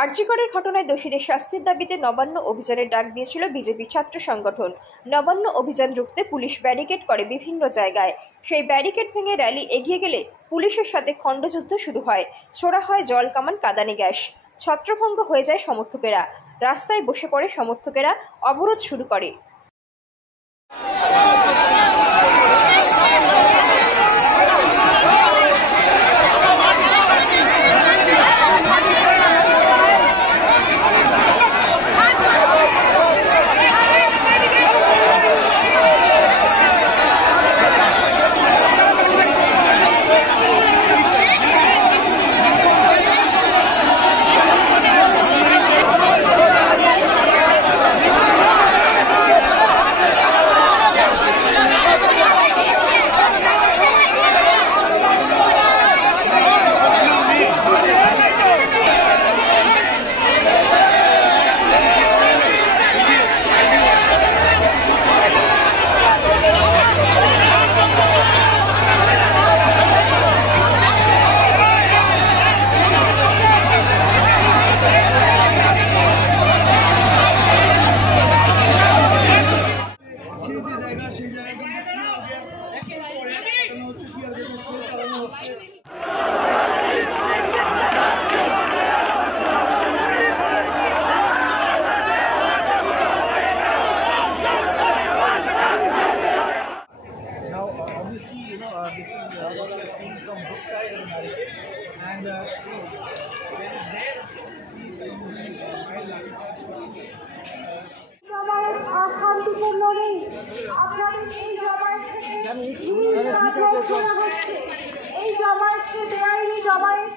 আরজিকরের ঘটনায় দোষীদের শাস্তির দাবিতে নবান্ন অভিযানের ডাক দিয়েছিল বিজেপি ছাত্র সংগঠন। নবান্ন অভিযান রুখতে পুলিশ ব্যারিকেড করে বিভিন্ন জায়গায়। সেই ব্যারিকেড ভেঙে র্যালি এগিয়ে গেলে পুলিশের সাথে খণ্ডযুদ্ধ শুরু হয়। ছোড়া হয় জল কামান, কাঁদানে গ্যাস। ছত্রভঙ্গ হয়ে যায় সমর্থকেরা। রাস্তায় বসে পড়ে সমর্থকেরা, অবরোধ শুরু করে। This is what we are seeing from both sides of the market, and there is mild lathi charge শান্তিপূর্ণ নেই। আপনাদের এই জমায়েত থেকে এই জমায়েতকে বেআইনি জমায়েত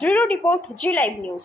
Bureau Report, G Live News।